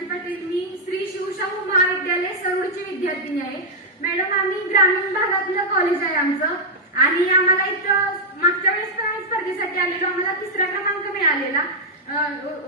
तानाजी मी श्री शिवशाहू महाविद्यालय सरोडची विद्यार्थिनी आहे. मॅडम आम्ही ग्रामीण भागातलं कॉलेज आहे आमचं. आणि आम्हाला इथं मागच्या वेळेस पण आम्ही स्पर्धेसाठी आलेलो. आम्हाला तिसरा क्रमांक मिळालेला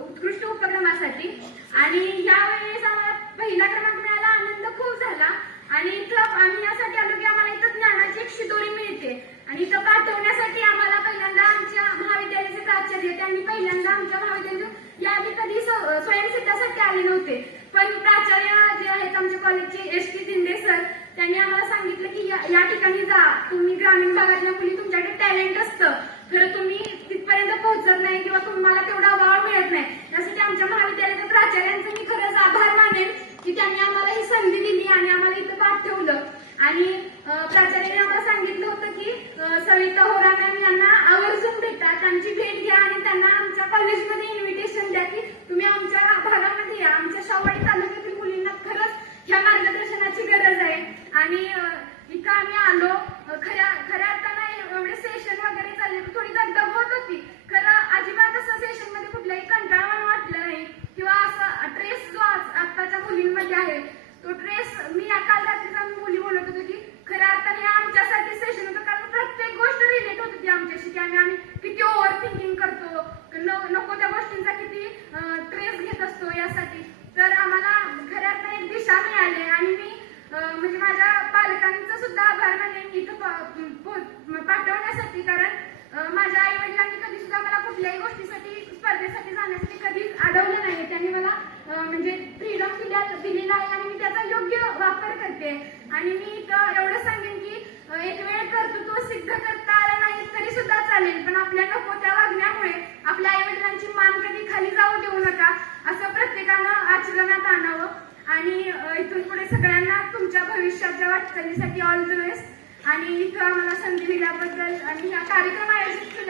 उत्कृष्ट उपक्रमासाठी. आणि यावेळेस आम्हाला पहिला क्रमांक मिळाला आनंद खूप झाला आणि इथं आम्ही यासाठी आलो की आम्हाला इथं ज्ञानाची एक शिदोरी मिळते आणि इथं पाठवण्यासाठी आम्हाला पहिल्यांदा आमच्या महाविद्यालयाचे प्राचार्य त्यांनी पहिल्यांदा आमच्या महाविद्यालयातून याआधी कधी स- स्वयंसिद्धासाठी आले नव्हते. पण प्राचार्य जे आहेत आमच्या कॉलेजचे एस टी दिंडे सर त्यांनी आम्हाला सांगितलं की या या ठिकाणी जा. तुम्ही ग्रामीण भागातल्या मुली तुमच्याकडे टॅलेंट असतं. खरं तुम्ही तिथपर्यंत पोहोचत नाही किंवा तुम्हाला तेवढा वाव मिळत नाही. यासाठी आमच्या महाविद्यालयाच्या प्राचार्यांचं मी खरंच आभार मानेन की त्यांनी आम्हाला ही संधी दिली आणि आम्हाला इथं पाठ ठेवलं अं, प्राचार्यांनी आम्हाला सांगितलं होतं की अं, सविता होरा मॅम यांना आवर्जून भेटा त्यांची भेट घ्या आणि त्यांना आमच्या कॉलेजमध्ये इन्व्हिटेशन द्या की तुम्ही आमच्या भागामध्ये या आमच्या शाहवाडी तालुक्यातील मुलींना खरंच ह्या मार्गदर्शनाची गरज आहे आणि इथं आम्ही आलो. खऱ्या खऱ्या अर्थानं एवढे सेशन वगैरे चालले तर थोडी दगदग होत होती. खरं अजिबात असं सेशनमध्ये कुठलाही कंटाळवाण वाटलं नाही. किंवा असं ट्रेस जो आज आत्ताच्या मुलींमध्ये आहे तो ट्रेस मी या काल जाऊन मी मुली बोलत होतो की खऱ्या अर्थाने हे आमच्यासाठी सेशन होतं कारण प्रत्येक गोष्ट रिलेट होत होती आमच्याशी की आम्ही आम्ही किती ओव्हर थिंकिंग करतो न- नको त्या गोष्टींचा किती ट्रेस घेत असतो यासाठी तर आम्हाला खऱ्या अर्थाने एक दिशा मिळाली आणि मी अं, म्हणजे माझ्या पालकांचा सुद्धा आभार मानेन इथं प- पो- पाठवण्यासाठी. कारण माझ्या आई वडिलांनी कधी सुद्धा मला कुठल्याही गोष्टीसाठी स्पर्धेसाठी जाण्यासाठी कधीच अडवलं नाही त्यांनी मला म्हणजे फ्रीडम दिल्या दिलेला आहे आणि मी त्याचा योग्य वापर करते. आणि मी इथं एवढं सांगेन की एक वेळ करतो तो सिद्ध करता आला नाही तरी सुद्धा चालेल. पण आपल्या नको त्या वागण्यामुळे आपल्या आई वडिलांची मान कधी खाली जाऊ देऊ नका असं प्रत्येकानं आचरणात आणावं. आणि इथून पुढे सगळ्यांना तुमच्या भविष्याच्या वाटचालीसाठी ऑल द आणि इथं आम्हाला संधी दिल्याबद्दल आणि हा कार्यक्रम आयोजित केला